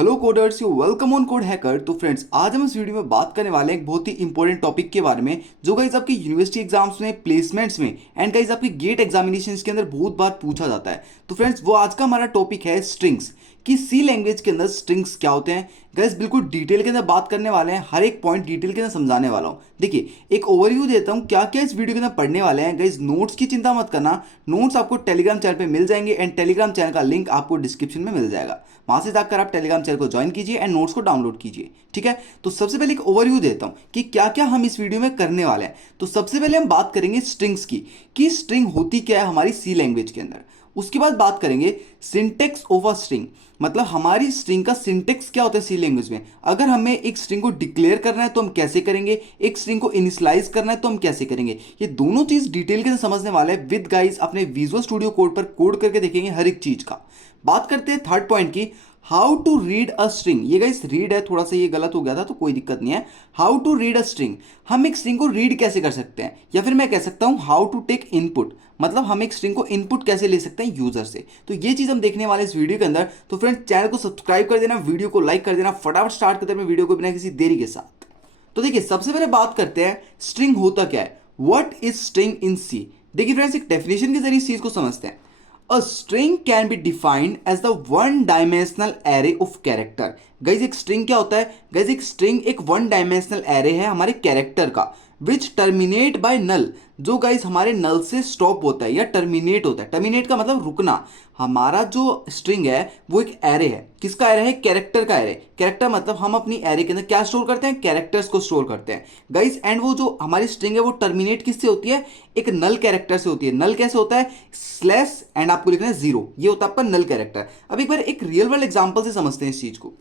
Hello coders, you welcome on code hacker. तो friends, आज हम इस वीडियो में बात करने वाले हैं एक बहुत ही इंपॉर्टेंट टॉपिक के बारे में जो गाइस आपकी यूनिवर्सिटी एग्जाम्स में, प्लेसमेंट्स में एंड गाइस आपकी गेट एग्जामिनेशंस के अंदर बहुत बार पूछा जाता है। तो फ्रेंड्स, वो आज का हमारा टॉपिक है स्ट्रिंग्स, कि सी लैंग्वेज के अंदर स्ट्रिंग्स क्या होते हैं। गाइस बिल्कुल डिटेल के अंदर बात करने वाले हैं, हर एक पॉइंट डिटेल के अंदर समझाने वाला हूँ। देखिए, एक ओवरव्यू देता हूँ क्या क्या इस वीडियो के अंदर पढ़ने वाले हैं। गाइस नोट्स की चिंता मत करना, नोट्स आपको टेलीग्राम चैनल पे मिल जाएंगे एंड टेलीग्राम चैनल का लिंक आपको डिस्क्रिप्शन में मिल जाएगा। वहां से जाकर आप टेलीग्राम चैनल को ज्वाइन कीजिए एंड नोट्स को डाउनलोड कीजिए। ठीक है, तो सबसे पहले एक ओवरव्यू देता हूं कि क्या क्या हम इस वीडियो में करने वाले हैं। तो सबसे पहले हम बात करेंगे स्ट्रिंग्स की, कि स्ट्रिंग होती क्या है हमारी सी लैंग्वेज के अंदर। उसके बाद बात करेंगे सिंटेक्स ऑफ अ स्ट्रिंग, मतलब हमारी स्ट्रिंग का सिंटेक्स क्या होता है सी लैंग्वेज में। अगर हमें एक स्ट्रिंग को डिक्लेयर करना है तो हम कैसे करेंगे, एक स्ट्रिंग को इनिशियलाइज करना है तो हम कैसे करेंगे। ये दोनों चीज डिटेल के साथ समझने वाले हैं विद गाइस अपने विजुअल स्टूडियो कोड पर कोड करके देखेंगे हर एक चीज का। बात करते हैं थर्ड पॉइंट की, how to read a string. ये गाइस रीड है, थोड़ा सा ये गलत हो गया था तो कोई दिक्कत नहीं है। How to read a string, हम एक स्ट्रिंग को रीड कैसे कर सकते हैं, या फिर मैं कह सकता हूं हाउ टू टेक इनपुट, मतलब हम एक स्ट्रिंग को इनपुट कैसे ले सकते हैं यूजर से। तो ये चीज हम देखने वाले इस वीडियो के अंदर। तो फ्रेंड्स, चैनल को सब्सक्राइब कर देना, वीडियो को लाइक कर देना, फटाफट स्टार्ट करते हैं वीडियो को बिना किसी देरी के साथ। तो देखिए, सबसे पहले बात करते हैं स्ट्रिंग होता क्या है। व्हाट इज स्ट्रिंग इन सी। देखिए फ्रेंड्स, एक डेफिनेशन के जरिए इस चीज को समझते हैं। A string can be defined as the one dimensional array of character। Guys एक स्ट्रिंग क्या होता है। गाइज एक स्ट्रिंग एक वन डायमेंशनल एरे है हमारे कैरेक्टर का, विच टर्मिनेट बाय नल, जो गाइज हमारे नल से स्टॉप होता है या टर्मिनेट होता है। टर्मिनेट का मतलब रुकना। हमारा जो स्ट्रिंग है वो एक एरे है। किसका एरे है? कैरेक्टर का एरे। कैरेक्टर मतलब हम अपनी एरे के अंदर क्या स्टोर करते हैं? कैरेक्टर्स को स्टोर करते हैं गाइज। एंड वो जो हमारी स्ट्रिंग है वो टर्मिनेट किससे होती है? एक नल कैरेक्टर से होती है। नल कैसे होता है? स्लैश एंड आपको लिखना है जीरो, ये होता है आपका नल कैरेक्टर। अब एक बार एक रियल वर्ल्ड एग्जांपल से समझते हैं इस चीज को।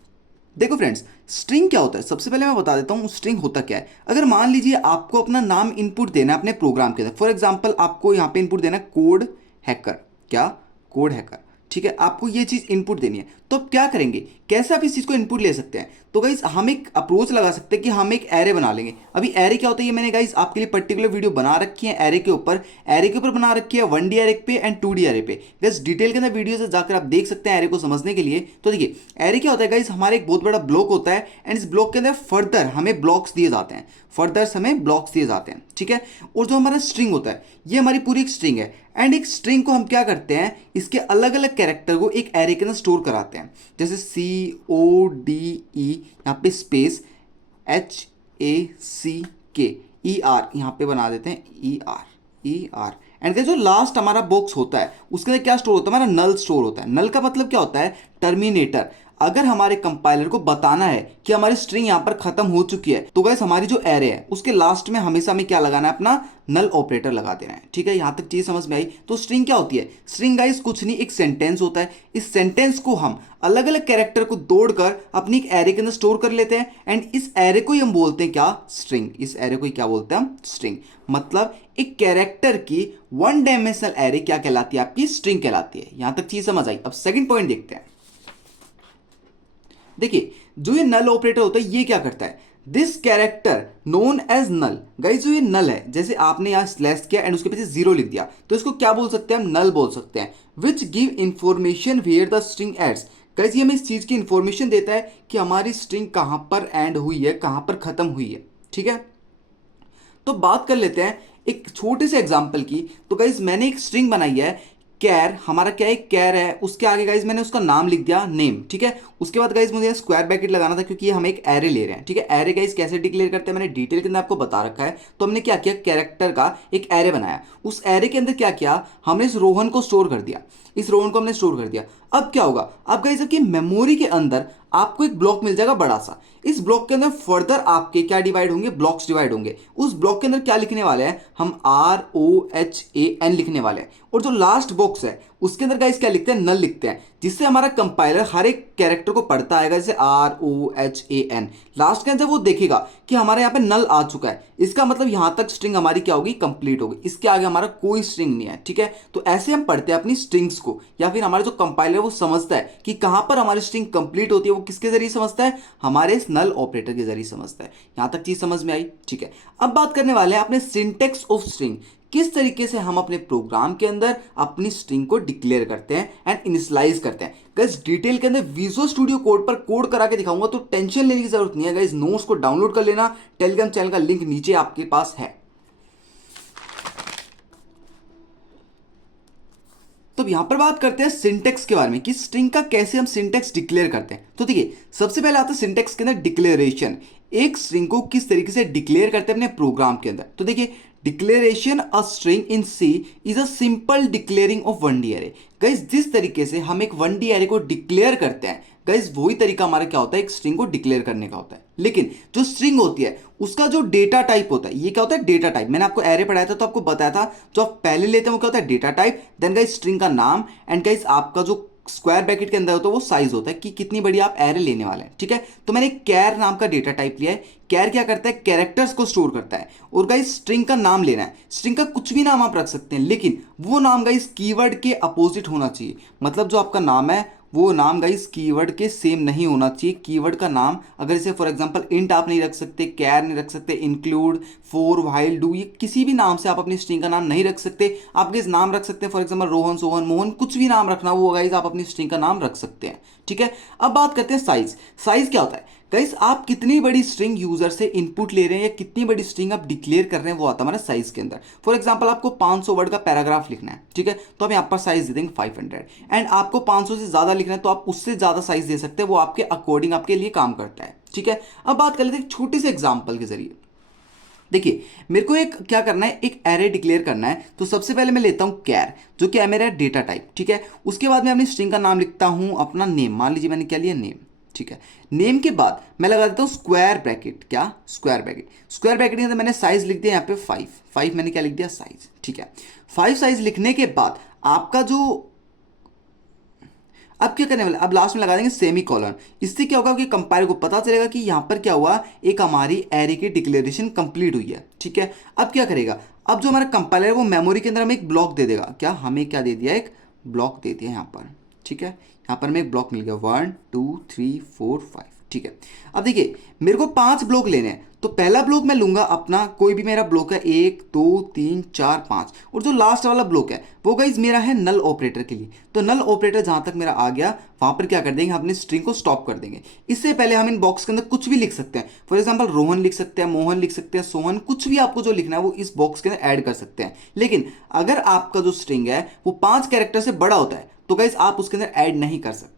देखो फ्रेंड्स, स्ट्रिंग क्या होता है, सबसे पहले मैं बता देता हूं स्ट्रिंग होता क्या है। अगर मान लीजिए आपको अपना नाम इनपुट देना है अपने प्रोग्राम के अंदर, फॉर एग्जांपल आपको यहां पे इनपुट देना है कोड हैकर। क्या? Code hacker. ठीक है, आपको ये चीज इनपुट देनी है, तो आप क्या करेंगे, कैसे आप इस चीज को इनपुट ले सकते हैं। तो गाइस हम एक अप्रोच लगा सकते हैं कि हम एक एरे बना लेंगे। अभी एरे क्या होता है ये मैंने गाइस आपके लिए पर्टिकुलर वीडियो बना रखी है एरे के ऊपर। एरे के ऊपर बना रखी है 1D एरे पे एंड 2D एरे पे। गाइस डिटेल के अंदर वीडियो से जाकर आप देख सकते हैं एरे को समझने के लिए। तो देखिए, एरे क्या होता है गाइस, हमारे एक बहुत बड़ा ब्लॉक होता है एंड इस ब्लॉक के अंदर फर्दर हमें ब्लॉक्स दिए जाते हैं। फर्दर हमें ब्लॉक्स दिए जाते हैं। ठीक है, और जो हमारा स्ट्रिंग होता है ये हमारी पूरी एक स्ट्रिंग है। एंड एक स्ट्रिंग को हम क्या करते हैं, इसके अलग अलग कैरेक्टर को एक एरे के अंदर स्टोर कराते हैं। जैसे CODE, यहाँ पे स्पेस HACK, यहाँ पे बना देते हैं ER। एंड जो लास्ट हमारा बॉक्स होता है उसके अंदर क्या स्टोर होता है? हमारा नल स्टोर होता है। नल का मतलब क्या होता है? टर्मिनेटर। अगर हमारे कंपाइलर को बताना है कि हमारी स्ट्रिंग यहां पर खत्म हो चुकी है, तो गाइस हमारी जो एरे है उसके लास्ट में हमेशा हमें क्या लगाना है? अपना नल ऑपरेटर लगा देना है। ठीक है, यहां तक चीज समझ में आई। तो स्ट्रिंग क्या होती है? स्ट्रिंग गाइस कुछ नहीं, एक सेंटेंस होता है। इस सेंटेंस को हम अलग अलग कैरेक्टर को तोड़कर अपनी एक एरे के अंदर स्टोर कर लेते हैं एंड इस एरे को ही हम बोलते हैं क्या? स्ट्रिंग। इस एरे को ही क्या बोलते हैं हम? स्ट्रिंग। मतलब एक कैरेक्टर की वन डायमेंशनल एरे क्या कहलाती है? आपकी स्ट्रिंग कहलाती है। यहां तक चीज समझ आई। अब सेकंड पॉइंट देखते हैं। देखिए, जो ये नल ऑपरेटर होता है ये क्या करता है? This character known as null. Guys जो ये नल है, जैसे आपने यहां स्लैश किया एंड उसके पीछे जीरो लिख दिया, तो इसको क्या बोल सकते हैं? हम नल बोल सकते हैं। Which give information where the string ends. Guys ये हमें इस चीज की इंफॉर्मेशन देता है कि हमारी स्ट्रिंग कहां पर एंड हुई है, कहां पर खत्म हुई है। ठीक है, तो बात कर लेते हैं एक छोटे से एग्जांपल की। तो गाइस मैंने एक स्ट्रिंग बनाई है कैर। हमारा क्या है? कैर है। उसके आगे गाइस मैंने उसका नाम लिख दिया नेम। ठीक है, उसके बाद गाइस मुझे स्क्वायर ब्रैकेट लगाना था क्योंकि ये हम एक एरे ले रहे हैं। ठीक है, एरे गाइस कैसे डिक्लेयर करते हैं मैंने डिटेल के अंदर आपको बता रखा है। तो हमने क्या किया, कैरेक्टर का एक एरे बनाया। उस एरे के अंदर क्या किया, हमने इस रोहन को स्टोर कर दिया। इस रोहन को हमने स्टोर कर दिया। अब क्या होगा, अब गाइस आपकी मेमोरी के अंदर आपको एक ब्लॉक मिल जाएगा बड़ा सा। इस ब्लॉक के अंदर फर्दर आपके क्या डिवाइड होंगे? ब्लॉक्स डिवाइड होंगे। उस ब्लॉक के अंदर क्या लिखने वाले हैं हम? ROHAN लिखने वाले हैं। और जो लास्ट बॉक्स है उसके अंदर गाइस क्या लिखते हैं? नल लिखते हैं, जिससे हमारा कंपाइलर हर एक कैरेक्टर को पढ़ता आएगा। जैसे ROHAN, लास्ट के अंदर वो देखेगा कि हमारे यहाँ पे नल आ चुका है, इसका मतलब यहां तक स्ट्रिंग हमारी क्या होगी? कंप्लीट होगी। इसके आगे हमारा कोई स्ट्रिंग नहीं है। ठीक है, तो ऐसे हम पढ़ते हैं अपनी स्ट्रिंग्स को, या फिर हमारा जो कंपाइलर वो समझता है कि कहां पर हमारी स्ट्रिंग कंप्लीट होती है। वो किसके जरिए समझता है? हमारे इस नल ऑपरेटर के जरिए समझता है। यहां तक चीज समझ में आई? ठीक है, अब बात करने वाले हैं अपने सिंटेक्स ऑफ स्ट्रिंग, किस तरीके से हम अपने प्रोग्राम के अंदर अपनी स्ट्रिंग को डिक्लेयर करते हैं एंड इनिशियलाइज करते हैं। गाइस डिटेल के अंदर विजुअल स्टूडियो कोड पर कोड करा के दिखाऊंगा, तो टेंशन लेने की जरूरत नहीं है गाइस। नोट्स को डाउनलोड कर लेना, टेलीग्राम चैनल का लिंक नीचे आपके पास है। तो यहां पर बात करते हैं सिंटेक्स के बारे में कि स्ट्रिंग का कैसे हम सिंटेक्स डिक्लेयर करते हैं। तो देखिए, सबसे पहले आता है सिंटेक्स के अंदर डिक्लेरेशन। एक स्ट्रिंग को किस तरीके से डिक्लेयर करते हैं अपने प्रोग्राम के अंदर। तो देखिए, declaration a string in C is a simple declaring of one D array. Guys जिस तरीके से हम एक वन डी एरे को डिक्लेयर करते हैं, गाइस वही तरीका हमारा क्या होता है, एक स्ट्रिंग को डिक्लेयर करने का होता है। लेकिन जो स्ट्रिंग होती है उसका जो डेटा टाइप होता है, ये क्या होता है, डेटा टाइप। मैंने आपको एरे पढ़ाया था तो आपको बताया था, जो आप पहले लेते हैं वो क्या होता है, data type, then guys string का नाम, एंड गाइस आपका जो स्क्वायर ब्रैकेट के अंदर होता है वो साइज होता है कि कितनी बड़ी आप एरे लेने वाले हैं। ठीक है, तो मैंने कैर नाम का डेटा टाइप लिया है। कैर क्या करता है, कैरेक्टर्स को स्टोर करता है। और गाइस स्ट्रिंग का नाम लेना है, स्ट्रिंग का कुछ भी नाम आप रख सकते हैं, लेकिन वो नाम गाइस कीवर्ड के अपोजिट होना चाहिए। मतलब जो आपका नाम है वो नाम गाइस कीवर्ड के सेम नहीं होना चाहिए। कीवर्ड का नाम अगर जैसे फॉर एग्जांपल इंट आप नहीं रख सकते, कैर नहीं रख सकते, इंक्लूड, फॉर, व्हाइल, डू, ये किसी भी नाम से आप अपनी स्ट्रिंग का नाम नहीं रख सकते। आप गाइस नाम रख सकते हैं, फॉर एग्जांपल रोहन, सोहन, मोहन, कुछ भी नाम रखना वो गाइस आप अपनी स्ट्रिंग का नाम रख सकते हैं। ठीक है, अब बात करते हैं साइज। साइज क्या होता है गाइस, आप कितनी बड़ी स्ट्रिंग यूजर से इनपुट ले रहे हैं या कितनी बड़ी स्ट्रिंग आप डिक्लेयर कर रहे हैं वो आता है हमारे साइज के अंदर। फॉर एग्जांपल आपको 500 वर्ड का पैराग्राफ लिखना है, ठीक है, तो हम यहाँ पर साइज दे देंगे 500। एंड आपको 500 से ज्यादा लिखना है तो आप उससे ज्यादा साइज दे सकते हैं, वो आपके अकॉर्डिंग आपके लिए काम करता है। ठीक है, अब बात कर लेते हैं एक छोटे से एग्जाम्पल के जरिए। देखिए, मेरे को एक क्या करना है, एक एरे डिक्लेयर करना है। तो सबसे पहले मैं लेता हूं कैर, जो कि है मेरा डेटा टाइप। ठीक है, उसके बाद मैं अपनी स्ट्रिंग का नाम लिखता हूं, अपना नेम, मान लीजिए मैंने क्या लिया, नेम। ठीक है, नेम के बाद मैं लगा देता हूं स्क्वायर ब्रैकेट। क्या, स्क्वायर ब्रैकेट। स्क्वायर ब्रैकेट के अंदर मैंने साइज लिख दिया यहाँ पे 5 मैंने क्या लिख दिया, साइज। ठीक है, 5 साइज लिखने के बाद आपका जो अब क्या करने वाले, अब लास्ट में लगा देंगे सेमी कॉलन। इससे क्या होगा कि कंपाइलर को पता चलेगा कि यहां पर क्या हुआ, एक हमारी एरे की डिक्लेरेशन कंप्लीट हुई है। ठीक है, अब क्या करेगा, अब जो हमारा कंपाइलर है वो मेमोरी के अंदर हमें एक ब्लॉक दे देगा। क्या, हमें क्या दे दिया, एक ब्लॉक दे दिया यहाँ पर। ठीक है, यहाँ पर हमें एक ब्लॉक मिल गया 1 2 3 4 5। ठीक है, अब देखिए मेरे को 5 ब्लॉक लेने हैं, तो पहला ब्लॉक मैं लूंगा अपना, कोई भी मेरा ब्लॉक है 1 2 3 4 5, और जो लास्ट वाला ब्लॉक है वो गाइज मेरा है नल ऑपरेटर के लिए। तो नल ऑपरेटर जहां तक मेरा आ गया वहां पर क्या कर देंगे, हम अपनी स्ट्रिंग को स्टॉप कर देंगे। इससे पहले हम इन बॉक्स के अंदर कुछ भी लिख सकते हैं। फॉर एग्जांपल रोहन लिख सकते हैं, मोहन लिख सकते हैं, सोहन, कुछ भी आपको जो लिखना है वो इस बॉक्स के अंदर ऐड कर सकते हैं। लेकिन अगर आपका जो स्ट्रिंग है वो 5 कैरेक्टर से बड़ा होता है तो गाइज आप उसके अंदर ऐड नहीं कर सकते।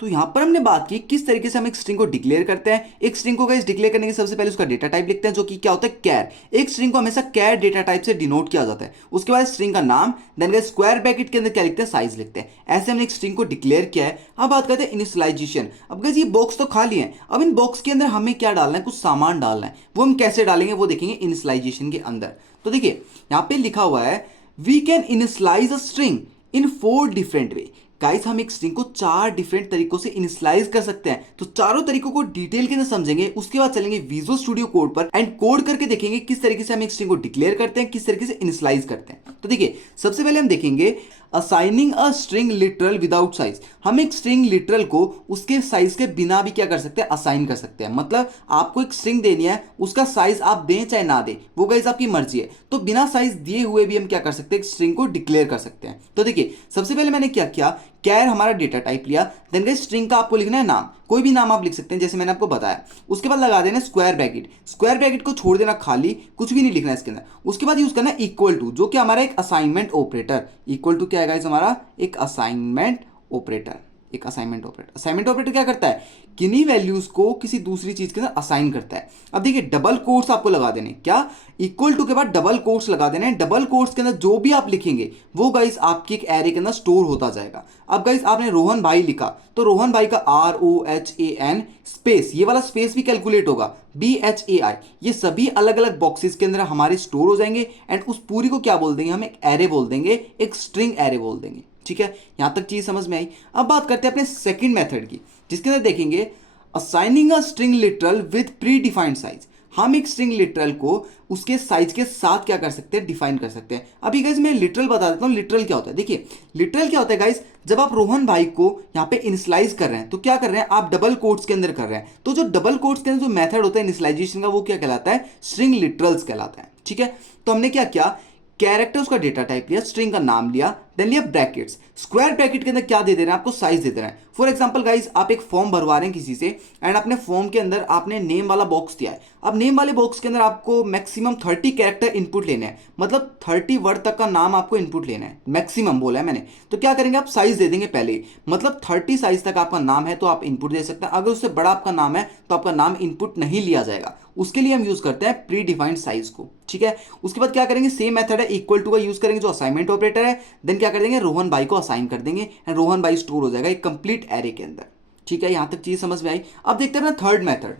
तो यहां पर हमने बात की किस तरीके से हम एक स्ट्रिंग को डिक्लेयर करते हैं। एक स्ट्रिंग को गाइस डिक्लेयर करने के सबसे पहले उसका डेटा टाइप लिखते हैं, जो कि क्या होता है, कैर। एक स्ट्रिंग को हमेशा कैर डेटा टाइप से डिनोट किया जाता है। उसके बाद स्ट्रिंग का नाम, देन गाइस स्क्वायर ब्रैकेट के अंदर क्या लिखते हैं, साइज लिखते हैं। ऐसे हमने एक स्ट्रिंग को डिक्लेयर किया है। अब बात करते हैं इनिशियलाइजेशन। अब गाइस ये बॉक्स तो खाली है, अब इन बॉक्स के अंदर हमें क्या डालना है, कुछ सामान डालना है। वो हम कैसे डालेंगे वो देखेंगे इनिशियलाइजेशन के अंदर। तो देखिए यहां पे लिखा हुआ है, we can initialize a string in 4 different way. Guys हम एक स्ट्रिंग को 4 डिफरेंट तरीकों से इनिशियलाइज कर सकते हैं। तो चारों तरीकों को डिटेल के अंदर समझेंगे, उसके बाद चलेंगे विजुअल स्टूडियो कोड पर एंड कोड करके देखेंगे किस तरीके से हम एक स्ट्रिंग को डिक्लेयर करते हैं, किस तरीके से इनिशियलाइज करते हैं। तो देखिए सबसे पहले हम देखेंगे assigning a string literal without size. हम एक स्ट्रिंग लिटरल को उसके साइज के बिना भी क्या कर सकते हैं, असाइन कर सकते हैं। मतलब आपको एक स्ट्रिंग देनी है, उसका साइज आप दें चाहे ना दें, वो गाइस आपकी मर्जी है। तो बिना साइज दिए हुए भी हम क्या कर सकते हैं, एक स्ट्रिंग को डिक्लेयर कर सकते हैं। तो देखिए सबसे पहले मैंने क्या किया, कैर हमारा डेटा टाइप लिया, देन गाइस स्ट्रिंग का आपको लिखना है नाम, कोई भी नाम आप लिख सकते हैं जैसे मैंने आपको बताया। उसके बाद लगा देना स्क्वायर ब्रैकेट, स्क्वायर ब्रैकेट को छोड़ देना खाली, कुछ भी नहीं लिखना है इसके अंदर। उसके बाद यूज करना इक्वल टू, जो कि हमारा एक असाइनमेंट ऑपरेटर। इक्वल टू क्या है गाइस, हमारा एक असाइनमेंट ऑपरेटर। एक असाइनमेंट ऑपरेटर, असाइनमेंट ऑपरेटर क्या करता है, किन्हीं वैल्यूज को किसी दूसरी चीज के अंदर असाइन करता है। अब देखिए डबल कोट्स आपको लगा देने, क्या, इक्वल टू के बाद डबल कोट्स लगा देने। डबल कोट्स के अंदर जो भी आप लिखेंगे वो गाइस आपकी एक एरे के अंदर स्टोर होता जाएगा। अब गाइस आपने रोहन भाई लिखा तो रोहन भाई का ROHAN स्पेस, ये वाला स्पेस भी कैलकुलेट होगा, BHAI, ये सभी अलग अलग बॉक्सेस के अंदर हमारे स्टोर हो जाएंगे। एंड उस पूरी को क्या बोल देंगे, हम एक एरे बोल देंगे, एक स्ट्रिंग एरे बोल देंगे। ठीक है, यहां तक चीज समझ में आई। अब बात करते हैं अपने सेकंड मेथड की, जिसके अंदर देखेंगे assigning a string literal with pre defined size. हम एक स्ट्रिंग लिटरल को उसके साइज के साथ क्या कर सकते हैं, डिफाइन कर सकते हैं। अभी गाइस मैं लिटरल बता देता हूं, लिटरल क्या होता है। देखिए लिटरल क्या होता है गाइस, जब आप रोहन भाई को यहाँ पे इनिशियलाइज कर रहे हैं तो क्या कर रहे हैं, आप डबल कोट्स के अंदर कर रहे हैं। तो जो डबल कोट्स के अंदर जो मेथड होता है इनिशियलाइजेशन का, वो क्या कहलाता है, स्ट्रिंग लिटरल्स कहलाता है। ठीक है, तो हमने क्या किया, कैरेक्टर उसका डेटा टाइप लिया, स्ट्रिंग का नाम लिया, देन लिया ब्रैकेट्स। स्क्वायर ब्रैकेट के अंदर क्या दे रहे हैं आपको, साइज दे रहे हैं। फॉर एग्जांपल गाइस, आप एक फॉर्म भरवा रहे हैं किसी से एंड अपने फॉर्म के अंदर आपने नेम वाला बॉक्स दिया है। अब नेम वाले बॉक्स के अंदर आपको मैक्सिमम 30 कैरेक्टर इनपुट लेने हैं, मतलब 30 वर्ड तक का नाम आपको इनपुट लेना है, मैक्सिमम बोला है मैंने। तो क्या करेंगे, आप साइज दे देंगे पहले ही, मतलब 30 साइज तक आपका नाम है तो आप इनपुट दे सकते हैं। अगर उससे बड़ा आपका नाम है तो आपका नाम इनपुट नहीं लिया जाएगा। उसके लिए हम यूज करते हैं प्री डिफाइंड साइज को, ठीक है। उसके बाद क्या करेंगे, सेम मेथड है, इक्वल टू का यूज करेंगे जो असाइनमेंट ऑपरेटर है। देन क्या कर देंगे, रोहन भाई को असाइन कर देंगे एंड रोहन भाई स्टोर हो जाएगा एक कंप्लीट एरे के अंदर, ठीक है। यहां तक चीज समझ में आई। अब देखते हैं अपना थर्ड मेथड,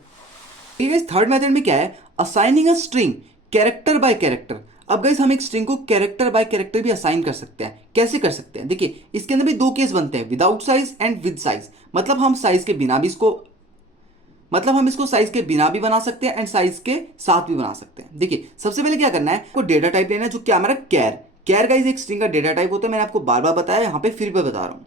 ठीक है। थर्ड मेथड में क्या है, assigning a string character bye character. अब गाइस हम एक स्ट्रिंग को कैरेक्टर बाय कैरेक्टर भी असाइन कर सकते हैं। कैसे कर सकते हैं, देखिए इसके अंदर भी दो केस बनते हैं, without size and with size. मतलब हम साइज के बिना भी इसको, मतलब हम इसको साइज के बिना भी बना सकते हैं एंड साइज के साथ भी बना सकते हैं। देखिए सबसे पहले क्या करना है, आपको डेटा टाइप लेना है जो क्या हमारा कैर। कैर गाइस एक स्ट्रिंग का डेटा टाइप होता है, मैंने आपको बार बार बताया, यहां पे फिर भी बता रहा हूं।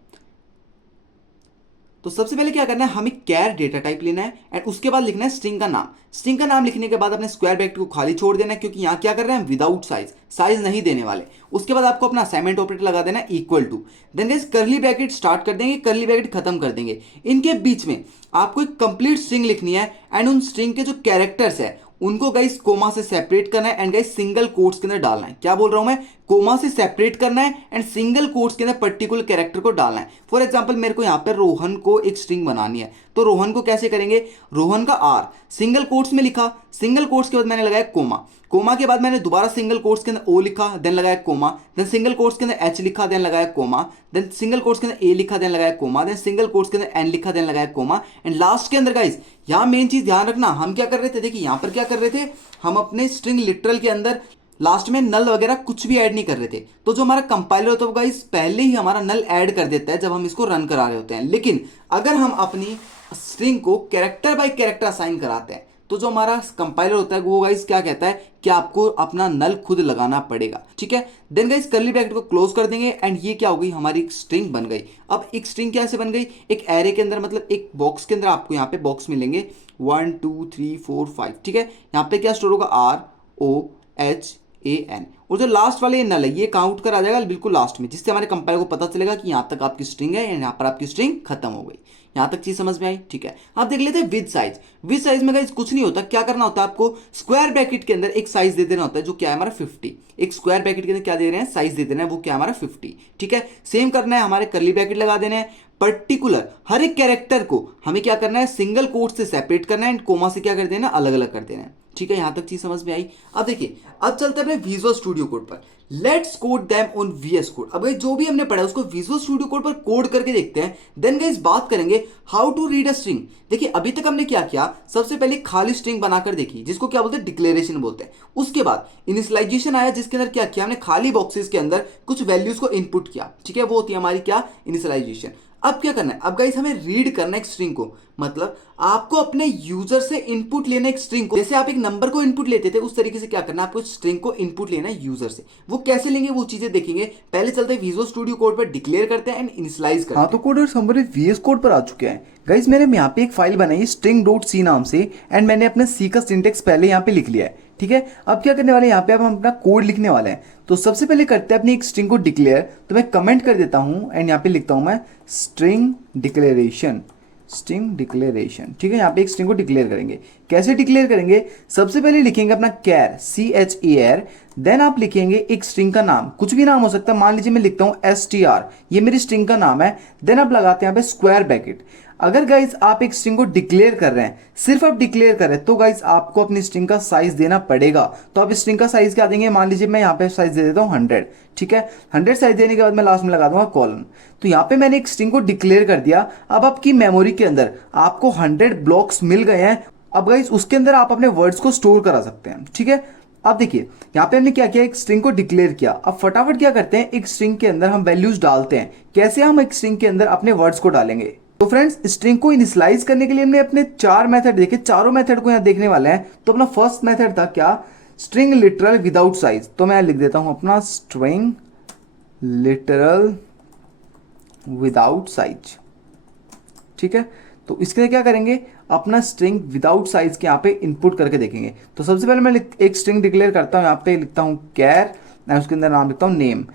तो सबसे पहले क्या करना है, हमें कैर डेटा टाइप लेना है एंड उसके बाद लिखना है स्ट्रिंग का नाम। स्ट्रिंग का नाम लिखने के बाद अपने स्क्वायर ब्रैकेट को खाली छोड़ देना है, क्योंकि यहां क्या कर रहे हैं, विदाउट साइज, साइज नहीं देने वाले। उसके बाद आपको अपना असाइनमेंट ऑपरेटर लगा देना है, equal to. Then guys curly bracket start कर देंगे, करली ब्रैकेट खत्म कर देंगे। इनके बीच में आपको एक कंप्लीट स्ट्रिंग लिखनी है एंड उन स्ट्रिंग के जो कैरेक्टर्स है उनको गाइस कोमा से सेपरेट करना है एंड गाइस सिंगल कोट्स के अंदर डालना है। क्या बोल रहा हूं मैं, कोमा से सेपरेट करना है एंड सिंगल कोट्स के अंदर पर्टिकुलर कैरेक्टर को डालना है। फॉर एग्जांपल मेरे को यहां पर रोहन को एक स्ट्रिंग बनानी है, तो रोहन को कैसे करेंगे, रोहन का आर सिंगल कोट्स में लिखा, सिंगल कोट्स के बाद मैंने लगाया कोमा, कोमा के बाद मैंने दोबारा सिंगल कोट्स के अंदर ओ लिखा, देन लगाया कोमा, देन सिंगल कोट्स के अंदर एच लिखा, देन लगाया कोमा, देन सिंगल कोट्स के अंदर ए लिखा, देन लगाया कोमा, देन सिंगल कोट्स के अंदर एन लिखा, देन लगाया कोमा एंड लास्ट के अंदर गाइस यहां मेन चीज ध्यान रखना, हम क्या कर रहे थे, देखिए यहां पर क्या कर रहे थे, हम अपने स्ट्रिंग लिटरल के अंदर लास्ट में नल वगैरह कुछ भी ऐड नहीं कर रहे थे। तो जो हमारा कंपाइलर होता है गाइस पहले ही हमारा नल ऐड कर देता है जब हम इसको रन करा रहे होते हैं। लेकिन अगर हम अपनी स्ट्रिंग को कैरेक्टर बाय कैरेक्टर असाइन कराते हैं तो जो हमारा कंपाइलर होता है वो गाइस क्या कहता है कि आपको अपना नल खुद लगाना पड़ेगा, ठीक है। देन गाइस करली ब्रैकेट को क्लोज कर देंगे एंड ये क्या हो गई, हमारी एक स्ट्रिंग बन गई। अब एक स्ट्रिंग कैसे बन गई, एक एरे के अंदर, मतलब एक बॉक्स के अंदर आपको यहाँ पे बॉक्स मिलेंगे 1 2 3 4 5, ठीक है। यहाँ पे क्या स्टोर होगा, R O H A N, और जो लास्ट वाले ये नल है ये काउंट कर आ जाएगा बिल्कुल लास्ट में, जिससे हमारे कंपाइलर को पता चलेगा कि यहाँ तक आपकी स्ट्रिंग है एंड यहाँ पर आपकी स्ट्रिंग खत्म हो गई। यहाँ तक चीज समझ में आई, ठीक है। आप देख लेते हैं विद साइज। विद साइज में गाइस कुछ नहीं होता, क्या करना होता है आपको, स्क्वायर ब्रैकेट के अंदर एक साइज दे देना होता है जो क्या है हमारा 50। एक स्क्वायर ब्रैकेट के अंदर क्या दे रहे हैं, साइज दे देना है, वो क्या हमारा 50, ठीक है। सेम करना है, हमारे करली ब्रैकेट लगा देना है, पर्टिकुलर हर एक कैरेक्टर को हमें क्या करना है, सिंगल कोट से सेपरेट करना है एंड कोमा से क्या कर देना, अलग अलग कर देना है, ठीक है। यहां तक चीज समझ में आई। अब देखिए अब चलते हैं अपने विजुअल स्टूडियो कोड पर। Let's code them on VS code. अब जो भी हमने पढ़ा है उसको विजुअल स्टूडियो कोड पर कोड करके देखते हैं। देन गाइस बात करेंगे how to read a string. देखिए अभी तक हमने क्या किया, सबसे पहले खाली स्ट्रिंग बनाकर देखी जिसको क्या बोलते हैं, डिक्लेरेशन बोलते हैं। उसके बाद इनिशियलाइजेशन आया जिसके अंदर क्या किया हमने, खाली बॉक्सेस के अंदर कुछ वैल्यूज को इनपुट किया, ठीक है। वो होती है हमारी क्या, इनिशियलाइजेशन। अब क्या करना है, अब गाइस हमें रीड करना है एक स्ट्रिंग को, मतलब आपको अपने यूजर से इनपुट लेना है एक स्ट्रिंग को। जैसे आप एक नंबर को इनपुट लेते थे उस तरीके से क्या करना है, आपको स्ट्रिंग को इनपुट लेना है यूजर से। वो कैसे लेंगे वो चीजें देखेंगे। पहले चलते हैं विजुअल स्टूडियो कोड पर, डिक्लेयर करते हैं एंड इनिशियलाइज करते हैं। हाँ तो कोड और हमारे वीएस कोड पर आ चुके हैं गाइस। मैंने यहाँ पे एक फाइल बनाई है string.c नाम से एंड मैंने अपना सी का सिंटेक्स पहले यहाँ पे लिख लिया है, ठीक है। अब क्या करने वाले हैं, यहाँ पे अब हम अपना कोड लिखने वाले हैं। तो सबसे पहले करते हैं अपनी एक स्ट्रिंग को डिक्लेयर। तो मैं कमेंट कर देता हूँ एंड यहाँ पे लिखता हूँ मैं स्ट्रिंग डिक्लेरेशन, स्ट्रिंग डिक्लेरेशन, ठीक है। यहाँ पे एक स्ट्रिंग को डिक्लेयर करेंगे। कैसे डिक्लेयर करेंगे, सबसे पहले लिखेंगे अपना कैर CHAR, देन आप लिखेंगे एक स्ट्रिंग का नाम, कुछ भी नाम हो सकता है, मान लीजिए मैं लिखता हूं STR, ये मेरी स्ट्रिंग का नाम है। देन आप लगाते हैं यहाँ पे स्क्वायर ब्रैकेट। अगर गाइज आप एक स्ट्रिंग को डिक्लेयर कर रहे हैं, सिर्फ आप डिक्लेयर कर रहे हैं, तो गाइज आपको अपनी स्ट्रिंग का साइज देना पड़ेगा। तो आप स्ट्रिंग का साइज क्या देंगे, मान लीजिए मैं यहाँ पे साइज दे देता हूँ 100, ठीक है। 100 साइज देने के बाद मैं लास्ट में लगा दूंगा कॉलन। तो यहाँ पे मैंने एक स्ट्रिंग को डिक्लेयर कर दिया। अब आपकी मेमोरी के अंदर आपको 100 ब्लॉक्स मिल गए हैं। अब गाइज उसके अंदर आप अपने वर्ड्स को स्टोर करा सकते हैं, ठीक है। अब देखिए यहाँ पे हमने क्या किया, एक स्ट्रिंग को डिक्लेयर किया। अब फटाफट क्या करते हैं, एक स्ट्रिंग के अंदर हम वैल्यूज डालते हैं। कैसे हम एक स्ट्रिंग के अंदर अपने वर्ड्स को डालेंगे, तो फ्रेंड्स स्ट्रिंग को इनिशियलाइज करने के लिए हमने अपने 4 मेथड देखे, चारों मेथड को यहाँ देखने वाले हैं। तो अपना फर्स्ट मेथड था क्या, स्ट्रिंग लिटरल विदाउट साइज। तो मैं लिख देता हूं अपना स्ट्रिंग लिटरल विदाउट साइज, ठीक है। तो इसके लिए क्या करेंगे, अपना स्ट्रिंग विदाउट साइज के यहाँ पे इनपुट करके देखेंगे। तो सबसे पहले मैं एक स्ट्रिंग डिक्लेयर करता हूँ, यहाँ पे लिखता हूँ कैर, मैं उसके अंदर नाम लिखता हूँ नेम।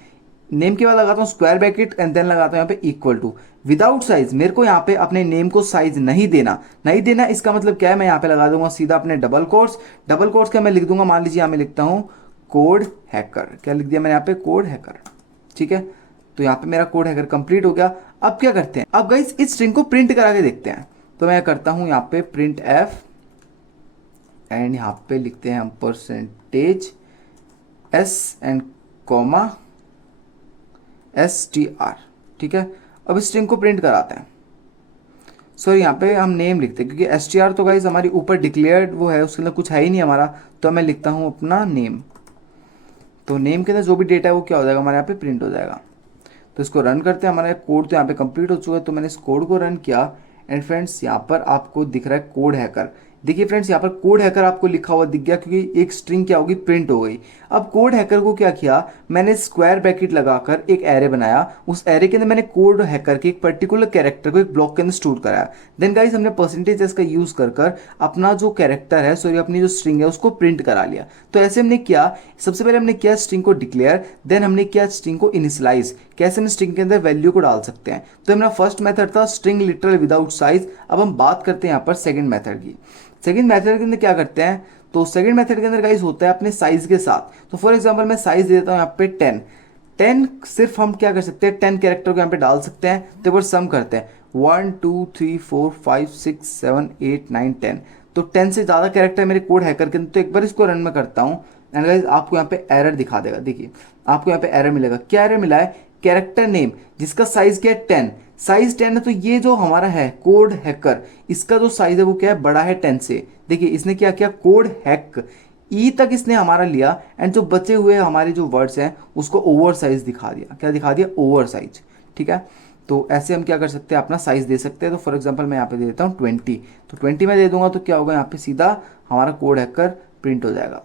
नेम के बाद लगाता हूँ स्क्वायर ब्रैकेट एंड देन लगाता हूँ यहाँ पे इक्वल टू विदाउट साइज। मेरे को यहाँ पे अपने नेम को साइज नहीं देना, नहीं देना इसका मतलब क्या है, मैं यहाँ पे लगा दूंगा सीधा अपने डबल कोट्स। डबल कोट्स का मैं लिख दूंगा, मान लीजिए यहाँ मैं लिखता हूँ कोड हैकर। क्या लिख दिया मैंने यहाँ पे, कोड हैकर। ठीक है, तो यहाँ पे मेरा कोड हैकर कंप्लीट हो गया। अब क्या करते हैं, अब गाइस इस स्ट्रिंग को प्रिंट करा के देखते हैं। तो मैं करता हूँ यहाँ पे प्रिंट एफ एंड यहाँ पे लिखते हैं हम percentage S and comma STR। ठीक है, अब स्ट्रिंग को प्रिंट कराते हैं। सॉरी यहाँ पे हम नेम लिखते हैं क्योंकि STR तो गाइस हमारी ऊपर डिक्लेयर्ड वो है, उसके अंदर कुछ है ही नहीं हमारा, तो मैं लिखता हूँ अपना नेम। तो नेम के अंदर जो भी डेटा है वो क्या हो जाएगा, हमारे यहाँ पे प्रिंट हो जाएगा। तो इसको रन करते हैं। हमारा कोड तो यहाँ पे कंप्लीट हो चुका है, तो मैंने इस कोड को रन किया एंड फ्रेंड्स यहाँ पर आपको दिख रहा है कोड हैकर। देखिए फ्रेंड्स यहाँ पर कोड हैकर आपको लिखा हुआ दिख गया क्योंकि एक स्ट्रिंग क्या होगी, प्रिंट हो गई। अब कोड हैकर को क्या किया, मैंने स्क्वायर ब्रैकेट लगाकर एक एरे बनाया। उस एरे के अंदर मैंने कोड हैकर के एक पर्टिकुलर कैरेक्टर को एक ब्लॉक के अंदर स्टोर कराया। देन गाइस हमने परसेंटेज एस का यूज कर अपना जो कैरेक्टर है, सॉरी अपनी जो स्ट्रिंग है उसको प्रिंट करा लिया। तो ऐसे हमने किया, सबसे पहले हमने किया स्ट्रिंग को डिक्लेयर, देन हमने किया स्ट्रिंग को इनिशियलाइज। कैसे हम स्ट्रिंग के अंदर वैल्यू को डाल सकते हैं, तो हमारा फर्स्ट मेथड था स्ट्रिंग लिटरल विदाउट साइज। अब हम बात करते हैं यहाँ पर सेकंड मेथड की। सेकंड मेथड के अंदर क्या करते हैं, तो सेकंड मेथड के अंदर गाइस होता है अपने साइज के साथ। तो फॉर एग्जांपल मैं साइज दे देता हूँ यहाँ पे 10 सिर्फ हम क्या कर सकते हैं, 10 कैरेक्टर को यहाँ पे डाल सकते हैं। तो एक बार सम करते हैं, 1 2 3 4 5 6 7 8 9 10। तो 10 से ज़्यादा कैरेक्टर मेरे कोड हैकर के अंदर। तो एक बार इसको रन में करता हूँ एंड गाइस आपको यहाँ पे एरर दिखा देगा। देखिए आपको यहाँ पे एरर मिलेगा। क्या एरर मिला है, कैरेक्टर नेम जिसका साइज क्या है 10, साइज 10 है। तो ये जो हमारा है कोड हैकर, इसका जो साइज है वो क्या है, बड़ा है 10 से। देखिए इसने क्या किया, कोड हैक ई तक इसने हमारा लिया एंड जो बचे हुए हमारे जो वर्ड्स हैं उसको ओवर साइज दिखा दिया। क्या दिखा दिया, ओवर साइज। ठीक है, तो ऐसे हम क्या कर सकते हैं, अपना साइज दे सकते हैं। तो फॉर एग्जांपल मैं यहाँ पे दे देता हूँ 20। तो 20 में दे दूंगा तो क्या होगा, यहाँ पे सीधा हमारा कोड हैकर प्रिंट हो जाएगा।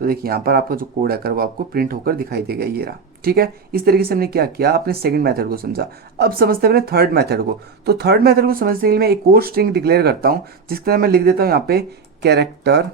तो देखिए यहाँ पर आपका जो कोड हैकर वो आपको प्रिंट होकर दिखाई देगा, ये रहा। ठीक है, इस तरीके से हमने क्या किया, अपने सेकंड मेथड को समझा। अब समझते हैं अपने थर्ड मेथड को। तो थर्ड मेथड को समझने के लिए मैं एक और स्ट्रिंग डिक्लेयर करता हूँ जिसके अंदर मैं लिख देता हूँ यहाँ पे character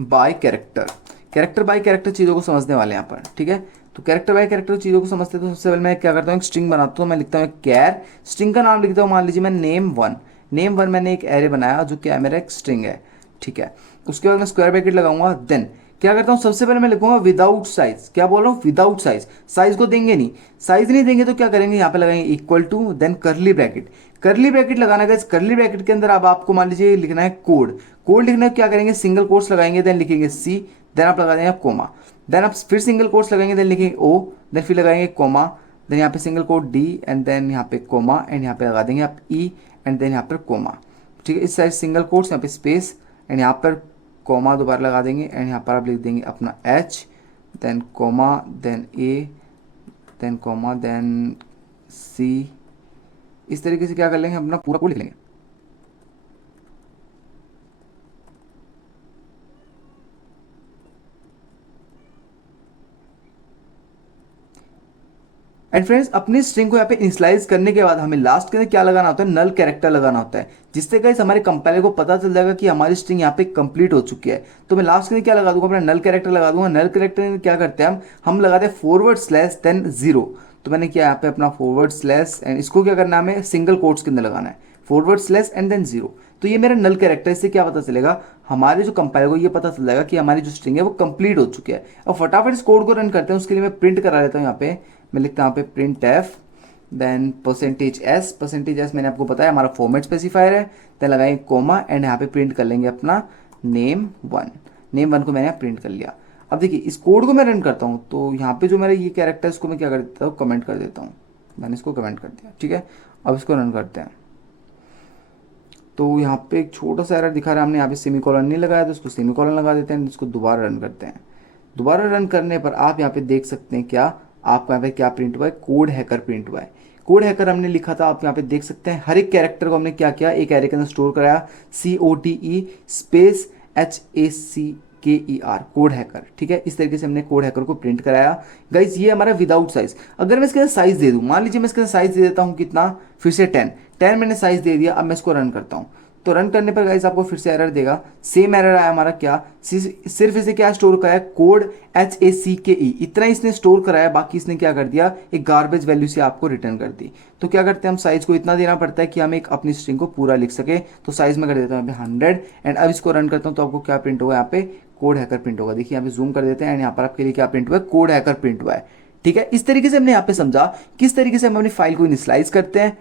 bye character. Character bye character चीज़ों को समझने वाले यहाँ पर। ठीक है, तो कैरेक्टर बाय कैरेक्टर चीज़ों को समझते हैं। तो सबसे पहले मैं क्या करता हूँ, एक स्ट्रिंग बनाता हूँ। मैं लिखता हूँ कैर, स्ट्रिंग का नाम लिखता हूँ, मान लीजिए मैं नेम 1। नेम 1 मैंने एक एरे बनाया जो क्या है, मेरा एक स्ट्रिंग है। ठीक है, उसके बाद मैं स्क्वायर ब्रैकेट लगाऊंगा। देन क्या करता हूँ, सबसे पहले मैं लिखूंगा विदाउट साइज। क्या बोल रहा हूँ, विदाउट साइज। साइज को देंगे नहीं, साइज नहीं देंगे तो क्या करेंगे, यहाँ पे लगाएंगे equal to, then curly bracket. Curly bracket लगाना है, करली ब्रैकेट के अंदर अब आपको मान लीजिए लिखना है कोड। कोड लिखना है, क्या करेंगे, सिंगल कोट्स लगाएंगे, देन लिखेंगे सी, देन आप लगा देंगे कोमा, देन आप फिर सिंगल कोट्स लगाएंगे, देन लिखेंगे ओ, देन फिर लगाएंगे कोमा, देन यहाँ पे single quote D and then यहाँ पे कोमा एंड यहाँ पे लगा देंगे आप ई एंड देन यहाँ पर कोमा। ठीक है, इस साइड सिंगल कोट्स, यहाँ पे स्पेस एंड यहाँ पर कोमा दोबारा लगा देंगे एंड यहाँ पर आप लिख देंगे अपना एच, देन कोमा, देन ए, देन कोमा, देन सी। इस तरीके से क्या कर लेंगे, अपना पूरा कोड लिख लेंगे। एंड फ्रेंड्स अपनी स्ट्रिंग को यहाँ पे इनिशियलाइज करने के बाद हमें लास्ट के अंदर क्या लगाना होता है, नल कैरेक्टर लगाना होता है, जिससे गाइस हमारे कंपाइलर को पता चल जाएगा कि हमारी स्ट्रिंग यहाँ पे कंप्लीट हो चुकी है। तो मैं लास्ट के अंदर क्या लगा दूंगा, अपना नल कैरेक्टर लगा दूंगा। नल कैरेक्टर में क्या करते हैं हम लगाते हैं फॉरवर्ड स्लैश देन 0। तो मैंने किया यहाँ पे अपना फॉरवर्ड स्लैश एंड इसको क्या करना है, हमें सिंगल कोट्स के अंदर लगाना है, फॉरवर्ड स्लैश एंड देन 0। तो ये मेरा नल कैरेक्टर, इससे क्या पता चलेगा, हमारे जो कंपाइलर को ये पता चल जाएगा कि हमारी जो स्ट्रिंग है वो कंप्लीट हो चुकी है। अब फटाफट इस कोड को रन करते हैं। उसके लिए मैं प्रिंट करा लेता हूँ। यहाँ पे मैं लिखता हूँ यहाँ पे print F, then percentage S मैंने आपको बताया हमारा फॉर्मेट स्पेसिफायर है, देन लगाएंगे कोमा एंड यहाँ पे प्रिंट कर लेंगे अपना नेम 1 को मैंने प्रिंट कर लिया। अब देखिए इस कोड को मैं रन करता हूँ तो यहाँ पे जो मेरा ये कैरेक्टर है इसको मैं क्या कर देता हूँ, कमेंट कर देता हूँ। मैंने इसको कमेंट कर दिया। ठीक है, अब इसको रन करते हैं तो यहाँ पे एक छोटा सा एरर दिखा रहा है, हमने यहाँ पे सेमीकोलन नहीं लगाया तो इसको सेमीकोलन लगा देते हैं। इसको दोबारा रन करते हैं। दोबारा रन करने पर आप यहाँ पे देख सकते हैं क्या आपको यहाँ पे क्या प्रिंट हुआ है, कोड हैकर प्रिंट हुआ है। कोड हैकर हमने लिखा था, आप यहाँ पे देख सकते हैं हर एक कैरेक्टर को हमने क्या किया, एक एरे के अंदर स्टोर कराया, COTE space HACKER code hacker. ठीक है, इस तरीके से हमने कोड हैकर को प्रिंट कराया। गाइस ये हमारा विदाउट साइज। अगर मैं इसके अंदर साइज दे दूं, मान लीजिए मैं इसके अंदर साइज दे देता हूं कितना, फिर से 10 मैंने साइज दे दिया। अब मैं इसको रन करता हूं तो रन करने पर गाइस आपको फिर से एरर देगा। सेम एरर आया हमारा, क्या सिर्फ इसे क्या स्टोर करा है, कोड HACKE इतना इसने स्टोर कराया, बाकी इसने क्या कर दिया, एक गार्बेज वैल्यू से आपको रिटर्न कर दी। तो क्या करते हैं हम, साइज को इतना देना पड़ता है कि हम एक अपनी स्ट्रिंग को पूरा लिख सके। तो साइज में कर देता हूँ 100 एंड अब इसको रन करता हूँ तो आपको क्या प्रिंट होगा, यहाँ पे कोड हैकर प्रिंट होगा। देखिए यहाँ पे जूम कर देते हैं एंड यहाँ पर आपके लिए क्या प्रिंट हुआ है, कोड हैकर प्रिंट हुआ है। ठीक है, इस तरीके से हमने यहाँ पे समझा किस तरीके से हम अपनी फाइल को इनिशियलाइज करते हैं,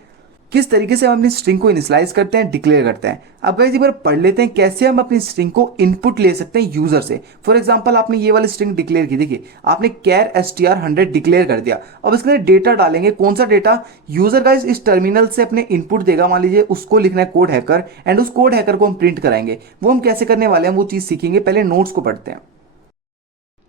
किस तरीके से हम अपनी स्ट्रिंग को इनिशियलाइज करते हैं, डिक्लेयर करते हैं। अब गाइस एक बार पढ़ लेते हैं कैसे हम अपनी स्ट्रिंग को इनपुट ले सकते हैं यूजर से। फॉर एग्जांपल आपने ये वाली स्ट्रिंग डिक्लेयर की, देखिए आपने कैर str100 डिक्लेयर कर दिया। अब इसके लिए डेटा डालेंगे, कौन सा डेटा, यूजर गाइस इस टर्मिनल से अपने इनपुट देगा, मान लीजिए उसको लिखना है कोड हैकर एंड उस कोड हैकर को हम प्रिंट कराएंगे। वो हम कैसे करने वाले हैं वो चीज सीखेंगे, पहले नोट्स को पढ़ते हैं।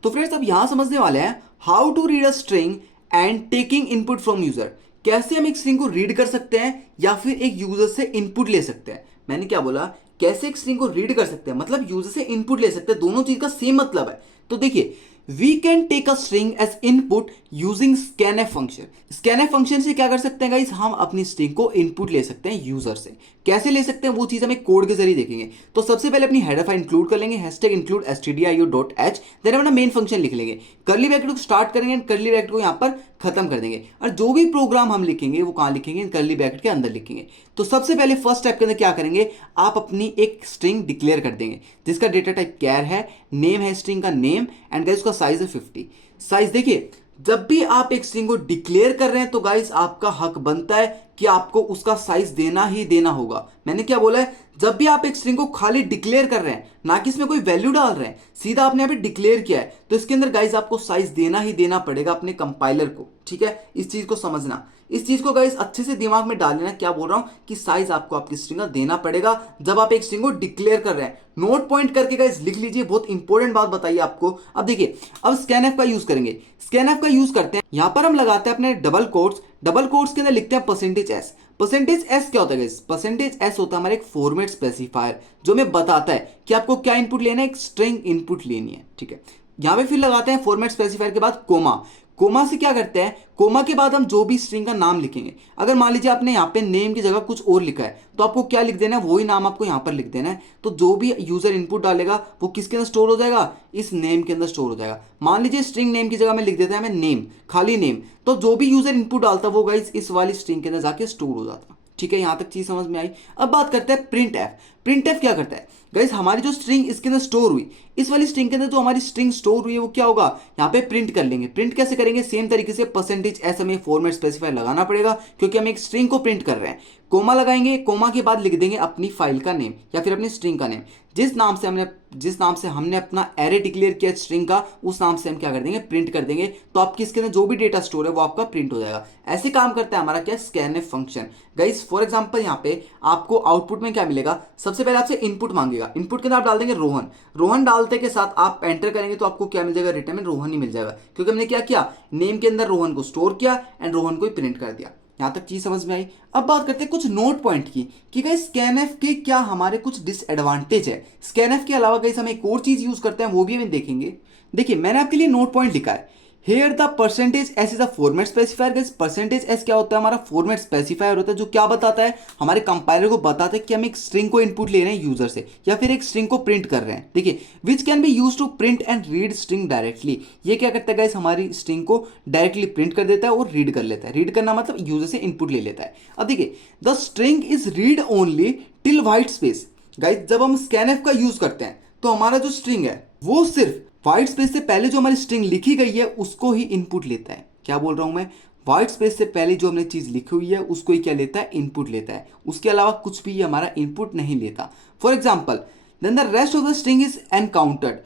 तो फ्रेंड्स अब यहां समझने वाले हैं how to read a string and taking input from user. कैसे हम एक स्ट्रिंग को रीड कर सकते हैं या फिर एक यूजर से इनपुट ले सकते हैं। मैंने क्या बोला, कैसे एक स्ट्रिंग को रीड कर सकते हैं, मतलब यूजर से इनपुट ले सकते हैं, दोनों चीज का सेम मतलब है। तो देखिए, we can take a string as input using scanf function. scanf function से क्या कर सकते हैं गाइस, हम अपनी स्ट्रिंग को इनपुट ले सकते हैं यूजर से। कैसे ले सकते हैं वो चीज हम एक कोड के जरिए देखेंगे। तो सबसे पहले अपनी हेडर फाइल इंक्लूड कर लेंगे, #include stdio.h, देन अपना मेन फंक्शन लिख लेंगे, करली ब्रैकेट को स्टार्ट करेंगे एंड करली ब्रैकेट को यहाँ पर खत्म कर देंगे। और जो भी प्रोग्राम हम लिखेंगे वो कहाँ लिखेंगे, करली ब्रैकेट के अंदर लिखेंगे। तो सबसे पहले फर्स्ट स्टेप के अंदर क्या करेंगे, आप अपनी एक स्ट्रिंग डिक्लेयर कर देंगे जिसका डेटा टाइप कैर है, नेम है स्ट्रिंग का नेम एंड गाइस उसका साइज है 50। साइज देखिए, जब भी आप एक स्ट्रिंग को डिक्लेयर कर रहे हैं तो गाइस आपका हक बनता है कि आपको उसका साइज देना ही देना होगा। मैंने क्या बोला है, जब भी आप एक स्ट्रिंग को खाली डिक्लेयर कर रहे हैं, ना कि इसमें कोई वैल्यू डाल रहे हैं, सीधा आपने यहाँ पे डिक्लेयर किया है, तो इसके अंदर गाइस आपको साइज देना ही देना पड़ेगा अपने कंपाइलर को। ठीक है, इस चीज को समझना, इस चीज को गाइस अच्छे से दिमाग में डाल लेना। क्या बोल रहा हूं कि साइज आपको आपकी स्ट्रिंग का देना पड़ेगा जब आप एक स्ट्रिंग को डिक्लेयर कर रहे हैं। नोट पॉइंट करके गाइस लिख लीजिए, बहुत इंपॉर्टेंट बात बताइए आपको। अब देखिए, अब scanf का यूज करेंगे। scanf का यूज करते हैं, यहां पर हम लगाते हैं अपने डबल कोट्स के अंदर लिखते हैं %s। %s क्या होता है गाइस, %s होता है हमारा एक फॉर्मेट स्पेसिफायर जो हमें बताता है कि आपको क्या इनपुट लेना है, एक स्ट्रिंग इनपुट लेनी है। ठीक है, यहां पे फिर लगाते हैं फॉर्मेट स्पेसिफायर के बाद कोमा। कोमा से क्या करते हैं, कोमा के बाद हम जो भी स्ट्रिंग का नाम लिखेंगे, अगर मान लीजिए आपने यहाँ पे नेम की जगह कुछ और लिखा है तो आपको क्या लिख देना है, वही नाम आपको यहाँ पर लिख देना है। तो जो भी यूजर इनपुट डालेगा वो किसके अंदर स्टोर हो जाएगा, इस नेम के अंदर स्टोर हो जाएगा। मान लीजिए स्ट्रिंग नेम की जगह में लिख देता है हमें नेम, खाली नेम, तो जो भी यूजर इनपुट डालता वो गाइस इस वाली स्ट्रिंग के अंदर जाके स्टोर हो जाता। ठीक है, यहां तक चीज समझ में आई। अब बात करते हैं प्रिंट एफ। प्रिंट एफ क्या करता है गाइस, हमारी जो स्ट्रिंग इसके अंदर स्टोर हुई, इस वाली स्ट्रिंग के अंदर जो हमारी स्ट्रिंग स्टोर हुई है वो क्या होगा, यहाँ पे प्रिंट कर लेंगे। प्रिंट कैसे करेंगे, सेम तरीके से %s हमें फॉर्मेट स्पेसिफायर लगाना पड़ेगा क्योंकि हम एक स्ट्रिंग को प्रिंट कर रहे हैं। कोमा लगाएंगे, कोमा के बाद लिख देंगे अपनी फाइल का नेम या फिर अपनी स्ट्रिंग का नेम, जिस नाम से हमने अपना एरे डिक्लेयर किया स्ट्रिंग का, उस नाम से हम क्या कर देंगे, प्रिंट कर देंगे। तो आपके इसके अंदर जो भी डेटा स्टोर है वो आपका प्रिंट हो जाएगा। ऐसे काम करता है हमारा क्या, scanf function. Guys for example यहाँ पे आपको आउटपुट में क्या मिलेगा, सबसे पहले आपसे इनपुट मांगेगा, इनपुट के अंदर आप डाल देंगे रोहन। रोहन डालते के साथ आप एंटर करेंगे तो आपको क्या मिल जाएगा, रिटर्न में रोहन ही मिल जाएगा, क्योंकि हमने क्या किया, नेम के अंदर रोहन को स्टोर किया एंड रोहन को ही प्रिंट कर दिया। यहां तक चीज समझ में आई। अब बात करते हैं कुछ नोट पॉइंट की कि गाइस scanf के क्या हमारे कुछ डिसएडवांटेज है। scanf के अलावा गाइस हम एक और चीज यूज करते हैं, वो भी हम देखेंगे। देखिए मैंने आपके लिए नोट पॉइंट लिखा है, here the %s is a format specifier. Guys %s क्या होता है, हमारा फॉर्मेट स्पेसिफायर होता है जो क्या बताता है, हमारे कंपाइलर को बताता है कि हम एक स्ट्रिंग को इनपुट ले रहे हैं यूजर से या फिर एक स्ट्रिंग को प्रिंट कर रहे हैं। देखिए, which can be use to print and read string directly. ये क्या करता है गाइस, हमारी स्ट्रिंग को डायरेक्टली प्रिंट कर देता है और रीड कर लेता है। रीड करना मतलब यूजर से इनपुट ले लेता है। अब देखिए, the string is read only till white space. Guys जब हम scanf का यूज करते हैं तो हमारा जो स्ट्रिंग है वो सिर्फ व्हाइट स्पेस से पहले जो हमारी स्ट्रिंग लिखी गई है उसको ही इनपुट लेता है। क्या बोल रहा हूं मैं, व्हाइट स्पेस से पहले जो हमने चीज लिखी हुई है उसको ही क्या लेता है, इनपुट लेता है। उसके अलावा कुछ भी हमारा इनपुट नहीं लेता। For example, then the rest of the string is encountered.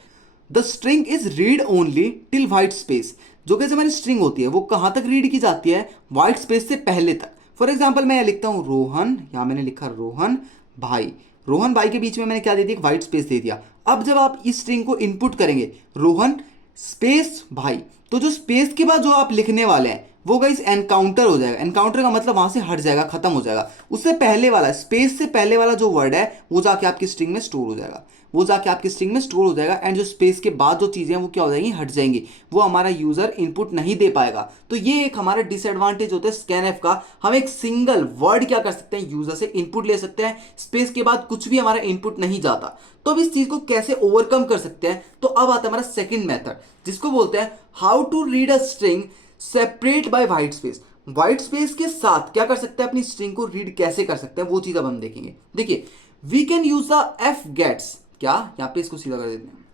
The string is read only till white space. जो कैसे हमारी स्ट्रिंग होती है वो कहां तक रीड की जाती है, व्हाइट स्पेस से पहले तक। फॉर एग्जाम्पल मैं लिखता हूं रोहन, यहां मैंने लिखा रोहन भाई, रोहन भाई के बीच में मैंने क्या दे दिया, व्हाइट स्पेस दे दिया। अब जब आप इस स्ट्रिंग को इनपुट करेंगे रोहन स्पेस भाई, तो जो स्पेस के बाद जो आप लिखने वाले हैं वो गाइस एनकाउंटर हो जाएगा। एनकाउंटर का मतलब वहां से हट जाएगा, खत्म हो जाएगा। उससे पहले वाला, स्पेस से पहले वाला जो वर्ड है वो जाके आपकी स्ट्रिंग में स्टोर हो जाएगा, वो जाके आपकी स्ट्रिंग में स्टोर हो जाएगा। एंड जो स्पेस के बाद जो चीजें हैं वो क्या हो जाएंगी, हट जाएंगी, वो हमारा यूजर इनपुट नहीं दे पाएगा। तो ये एक हमारा डिसएडवांटेज होता है स्कैनएफ का। हम एक सिंगल वर्ड क्या कर सकते हैं, यूजर से इनपुट ले सकते हैं, स्पेस के बाद कुछ भी हमारा इनपुट नहीं जाता। तो अब इस चीज को कैसे ओवरकम कर सकते हैं, तो अब आता है हमारा सेकंड मेथड, जिसको बोलते हैं how to read a string separate by white space. White space के साथ क्या कर सकते हैं, अपनी स्ट्रिंग को रीड कैसे कर सकते हैं, वो चीज अब हम देखेंगे। देखिए, we can use the F gets, क्या यहां पे इसको सीधा कर देते हैं,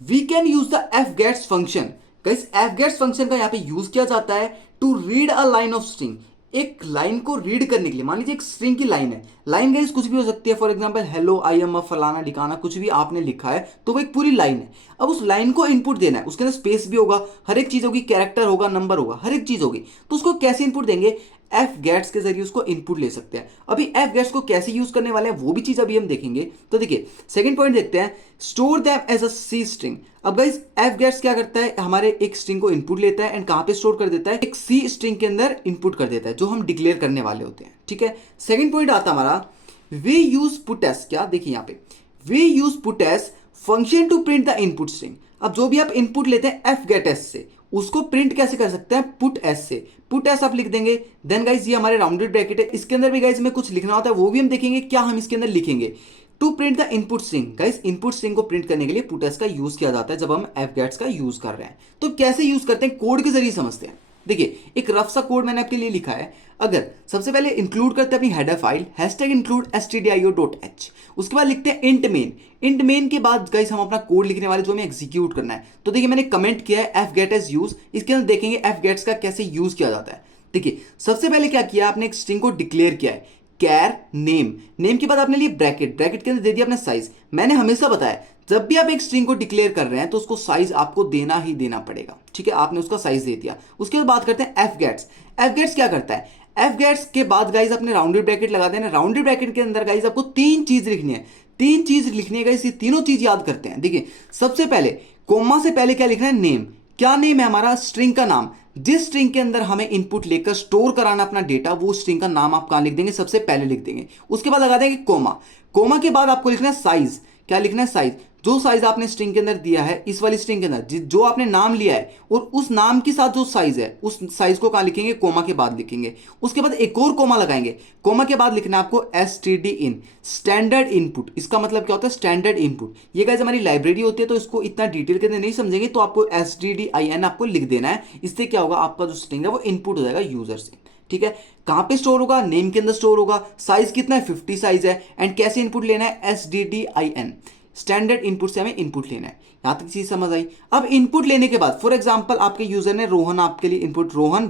we can use the F gets function. Guys F gets function का यहां पे यूज किया जाता है to read a line of string, एक लाइन को रीड करने के लिए। मान लीजिए एक स्ट्रिंग की लाइन है, लाइन गाइस कुछ भी हो सकती है, for example hello I am a फलाना ढिकाना, कुछ भी आपने लिखा है तो वो एक पूरी लाइन है। अब उस लाइन को इनपुट देना है, उसके अंदर स्पेस भी होगा, हर एक चीज होगी, कैरेक्टर होगा, नंबर होगा, हर एक चीज होगी। तो उसको कैसे इनपुट देंगे, एफ गेट्स के जरिए उसको इनपुट ले सकते हैं। अभी एफ गेट्स को कैसे यूज करने वाले हैं वो भी चीज अभी हम देखेंगे। तो देखिए सेकंड पॉइंट देखते हैं, store them as a C string. अब गाइस एफ गेट्स क्या करता है, हमारे एक स्ट्रिंग को इनपुट लेता है एंड कहां पे स्टोर कर देता है, एक सी स्ट्रिंग के अंदर इनपुट कर देता है, जो हम डिक्लेयर करने वाले होते हैं। ठीक है, सेकंड पॉइंट आता हमारा, वी यूज पुटएस। क्या देखिए यहां पे, we use puts function to print the input string. अब जो भी आप इनपुट लेते हैं एफ गेट एस से, उसको प्रिंट कैसे कर सकते हैं, पुट एस से। पुट एस आप लिख देंगे, देन गाइस ये हमारे राउंडेड ब्रैकेट है, इसके अंदर भी गाइस में कुछ लिखना होता है, वो भी हम देखेंगे क्या हम इसके अंदर लिखेंगे। To print the input string, guys input string को प्रिंट करने के लिए पुट एस का यूज किया जाता है जब हम एफ गेट्स का यूज कर रहे हैं। तो कैसे यूज करते हैं, कोड के जरिए समझते हैं। देखिए एक रफ सा कोड मैंने आपके लिए लिखा है। अगर सबसे पहले इंक्लूड करते हैं अपनी header file hashtag include stdio.h, उसके बाद लिखते हैं इंट मेन। इंट मेन के बाद गाइस हम अपना कोड लिखने वाले जो हमें एग्जीक्यूट करना है। तो देखिए मैंने कमेंट किया है एफ गेट एस यूज, इसके अंदर देखेंगे एफ गेट्स का कैसे यूज किया जाता है। देखिए सबसे पहले क्या किया आपने, एक स्ट्रिंग को डिक्लेयर किया है कैर नेम, नेम के बाद आपने लिए ब्रैकेट, ब्रैकेट के अंदर दे दिया अपना साइज। मैंने हमेशा बताया जब भी आप एक स्ट्रिंग को डिक्लेयर कर रहे हैं तो उसको साइज आपको देना ही देना पड़ेगा। ठीक है, आपने उसका साइज दे दिया। उसके बाद बात करते हैं एफ गेट्स। एफ गेट्स क्या करता है, एफ गेट्स के बाद गाइज अपने राउंडेड ब्रैकेट लगा देना। राउंडेड ब्रैकेट के अंदर गाइज आपको तीन चीज लिखनी है, तीन चीज लिखनी है गाइज, ये तीनों चीज याद करते हैं। देखिए सबसे पहले कोमा से पहले क्या लिखना है, नेम। क्या नेम है हमारा, स्ट्रिंग का नाम। जिस स्ट्रिंग के अंदर हमें इनपुट लेकर स्टोर कराना अपना डेटा, वो स्ट्रिंग का नाम आप कहां लिख देंगे, सबसे पहले लिख देंगे। उसके बाद लगा देंगे कोमा। कोमा के बाद आपको लिखना है साइज। क्या लिखना है, साइज। जो साइज आपने स्ट्रिंग के अंदर दिया है, इस वाली स्ट्रिंग के अंदर जो आपने नाम लिया है और उस नाम के साथ जो साइज है, उस साइज को कहां लिखेंगे, कोमा के बाद लिखेंगे। उसके बाद एक और कोमा लगाएंगे, कोमा के बाद लिखना है आपको std इन, स्टैंडर्ड इनपुट। इसका मतलब क्या होता है, स्टैंडर्ड इनपुट। ये गाइस हमारी लाइब्रेरी होती है तो इसको इतना डिटेल के अंदर नहीं समझेंगे, तो आपको stdin आपको लिख देना है। इससे क्या होगा, आपका जो स्ट्रिंग है वो इनपुट हो जाएगा यूजर से। ठीक है, कहां पे स्टोर होगा, नेम के अंदर स्टोर होगा। साइज कितना है, 50 साइज है। एंड कैसे इनपुट लेना है, SDDIN, स्टैंडर्ड इनपुट से हमें इनपुट लेना है। यहां तक चीज समझ आई। अब इनपुट लेने के बाद फॉर एग्जांपल आपके यूजर ने रोहन आपके लिए इनपुट, रोहन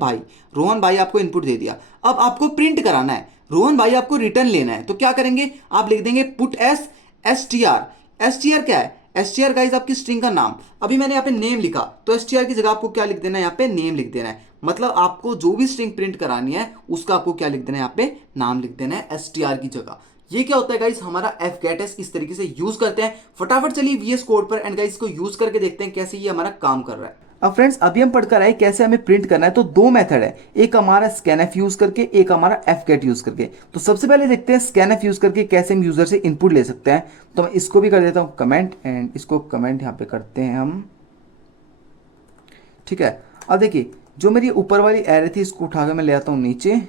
भाई आपको इनपुट दे दिया। अब आपको प्रिंट कराना है, रोहन भाई आपको रिटर्न लेना है। तो क्या करेंगे, आप लिख देंगे पुट एस str। str क्या है, str गाइस आपकी स्ट्रिंग का नाम। अभी मैंने यहाँ पे नेम लिखा तो str की जगह आपको क्या लिख देना है, यहाँ पे नेम लिख देना है। मतलब आपको जो भी स्ट्रिंग प्रिंट करानी है उसका आपको क्या लिख देना है, यहाँ पे नाम लिख देना है str की जगह। ये क्या होता है गाइस, हमारा एफ गेट एस इस तरीके से यूज करते हैं। फटाफट चलिए वीएस कोड पर एंड गाइस इसको यूज करके देखते हैं कैसे ये हमारा काम कर रहा है। अब फ्रेंड्स अभी हम पढ़कर आए कैसे हमें प्रिंट करना है। तो दो मेथड है, एक हमारा स्कैनएफ यूज करके, एक हमारा एफ गेट यूज करके। तो सबसे पहले देखते हैं स्कैनएफ यूज करके कैसे हम यूजर से इनपुट ले सकते हैं। तो मैं इसको भी कर देता हूं कमेंट एंड इसको कमेंट यहां पे करते हैं हम। ठीक है, अब देखिए जो मेरी ऊपर वाली एरे थी इसको उठा के मैं ले आता हूं नीचे।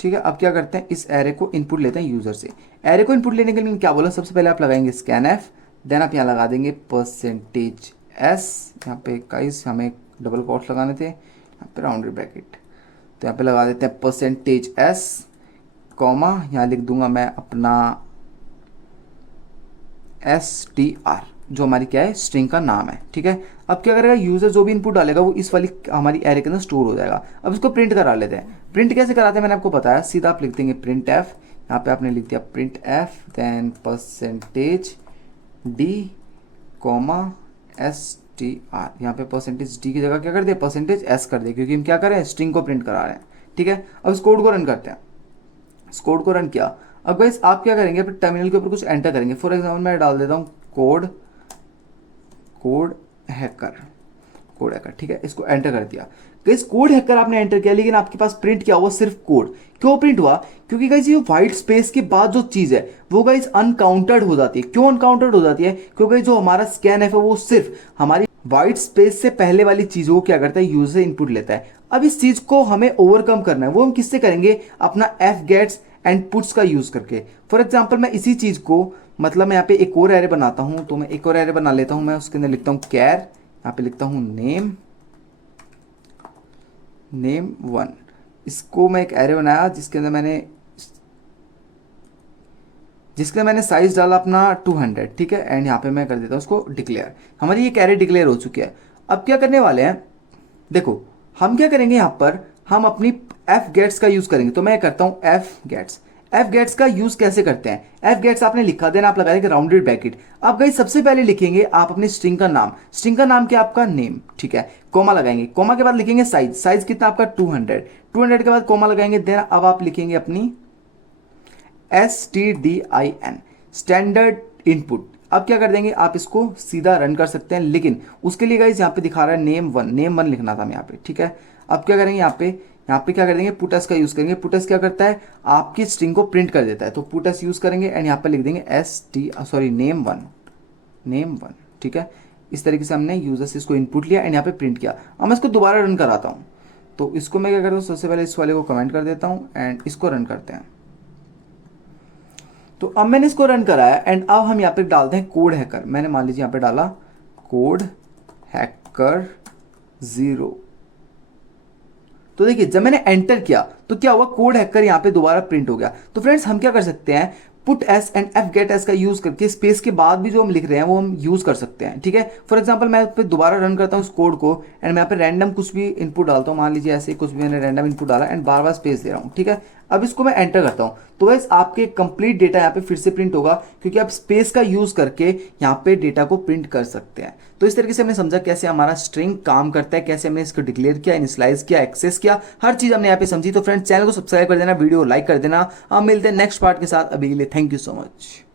ठीक है, अब क्या करते हैं, इस एरे को इनपुट लेते हैं यूजर से। एरे को इनपुट लेने के लिए क्या बोला, सबसे पहले आप लगाएंगे स्कैनएफ, देन आप यहाँ लगा देंगे %s। यहाँ पे गाइस हमें डबल कोट्स लगाने थे, यहाँ पे राउंडेड ब्रैकेट, तो यहाँ पे लगा देते हैं %s, कॉमा यहाँ लिख दूंगा मैं अपना str, जो हमारी क्या है, स्ट्रिंग का नाम है। ठीक है, अब क्या करेगा यूजर, जो भी इनपुट डालेगा वो इस वाली हमारी एरे के अंदर स्टोर हो जाएगा। अब इसको प्रिंट करा लेते हैं। प्रिंट कैसे कराते हैं मैंने आपको बताया, सीधा आप लिख देंगे प्रिंट एफ। यहाँ पे आपने लिख दिया print F, then %d, str। यहाँ पे %d की जगह क्या कर दिया, %s कर दिया, क्योंकि हम क्या कर रहे हैं, स्ट्रिंग को प्रिंट करा रहे हैं। ठीक है, अब इस कोड को रन करते हैं। इस कोड को रन किया। अब गाइस आप क्या करेंगे, फिर टर्मिनल के ऊपर कुछ एंटर करेंगे। फॉर एग्जाम्पल मैं डाल देता हूँ कोड हैकर। कोड हैकर, ठीक है, इसको एंटर कर दिया। गाइस कोड हैकर आपने एंटर किया, लेकिन आपके पास प्रिंट क्या हुआ, सिर्फ कोड। क्यों प्रिंट हुआ? क्योंकि गाइस ये व्हाइट स्पेस के बाद जो चीज है वो गाइस अनकाउंटेड हो जाती है। क्यों अनकाउंटेड हो जाती है? क्योंकि जो हमारा स्कैन है वो सिर्फ हमारी व्हाइट स्पेस से पहले वाली चीजों को क्या करता है, यूजर इनपुट लेता है। अब इस चीज को हमें ओवरकम करना है, वो हम किससे करेंगे? अपना एफ गेट्स एंड पुट्स का यूज करके। फॉर एग्जाम्पल मैं इसी चीज को, मतलब मैं यहाँ पे एक और एरे बनाता हूं, तो मैं एक और एरे बना लेता हूं। मैं उसके अंदर लिखता हूं कैर, यहाँ पे लिखता हूं नेम 1। इसको मैं एक एरे बनाया जिसके अंदर मैंने साइज डाला अपना 200, ठीक है, एंड यहाँ पे मैं कर देता हूँ उसको डिक्लेयर। हमारी ये एरे डिक्लेयर हो चुकी है। अब क्या करने वाले हैं, देखो हम क्या करेंगे, यहाँ पर हम अपनी एफ गेट्स का यूज करेंगे। तो मैं करता हूँ एफ गेट्स का यूज कैसे करते हैं? एफ गेट्स आपने लिखा देना, आप लगा देंगे राउंडेड ब्रैकेट। अब गाइस सबसे पहले लिखेंगे आप अपनी स्ट्रिंग का नाम। स्ट्रिंग का नाम क्या? आपका नेम, ठीक है, कोमा लगाएंगे। कोमा के बाद लिखेंगे साइज कितना आपका 200 के बाद कोमा लगाएंगे। देन अब आप लिखेंगे अपनी STDIN स्टैंडर्ड इनपुट। अब क्या कर देंगे, आप इसको सीधा रन कर सकते हैं, लेकिन उसके लिए गाइस यहाँ पे दिखा रहा है नेम वन लिखना था यहाँ पे, ठीक है। अब क्या करेंगे, यहाँ पे क्या कर देंगे, पुटस का यूज करेंगे। पुटस क्या करता है, आपकी स्ट्रिंग को प्रिंट कर देता है, तो पुटस यूज करेंगे एंड यहाँ पे लिख देंगे नेम वन, ठीक है। इस तरीके से हमने यूजर से इसको इनपुट लिया एंड यहाँ पे प्रिंट किया। अब मैं इसको दोबारा रन कराता हूँ। तो इसको मैं क्या करता हूँ, सबसे पहले इस वाले को कमेंट कर देता हूँ एंड इसको रन करते हैं। तो अब मैंने इसको रन कराया एंड अब हम यहाँ पे डालते हैं कोड हैकर। मैंने मान लीजिए यहाँ पे डाला कोड हैकर 0। तो देखिए जब मैंने एंटर किया तो क्या हुआ, कोड हैकर यहाँ पे दोबारा प्रिंट हो गया। तो फ्रेंड्स हम क्या कर सकते हैं, put S and F get S का यूज करके स्पेस के बाद भी जो हम लिख रहे हैं वो हम यूज कर सकते हैं, ठीक है। फॉर एग्जांपल मैं पे दोबारा रन करता हूँ उस कोड को एंड मैं यहाँ पे रैंडम कुछ भी इनपुट डालता हूँ। मान लीजिए ऐसे कुछ भी मैंने रैंडम इनपुट डाला एंड बार बार स्पेस दे रहा हूँ, ठीक है। अब इसको मैं एंटर करता हूँ तो गाइस आपके कंप्लीट डेटा यहाँ पे फिर से प्रिंट होगा, क्योंकि आप स्पेस का यूज करके यहाँ पे डेटा को प्रिंट कर सकते हैं। तो इस तरीके से हमने समझा कैसे हमारा स्ट्रिंग काम करता है, कैसे हमने इसको डिक्लेयर किया, इनिशियलाइज किया, एक्सेस किया, हर चीज हमने यहाँ पे समझी। तो फ्रेंड्स चैनल को सब्सक्राइब कर देना, वीडियो लाइक कर देना। हम मिलते हैं नेक्स्ट पार्ट के साथ, अभी के लिए थैंक यू सो मच।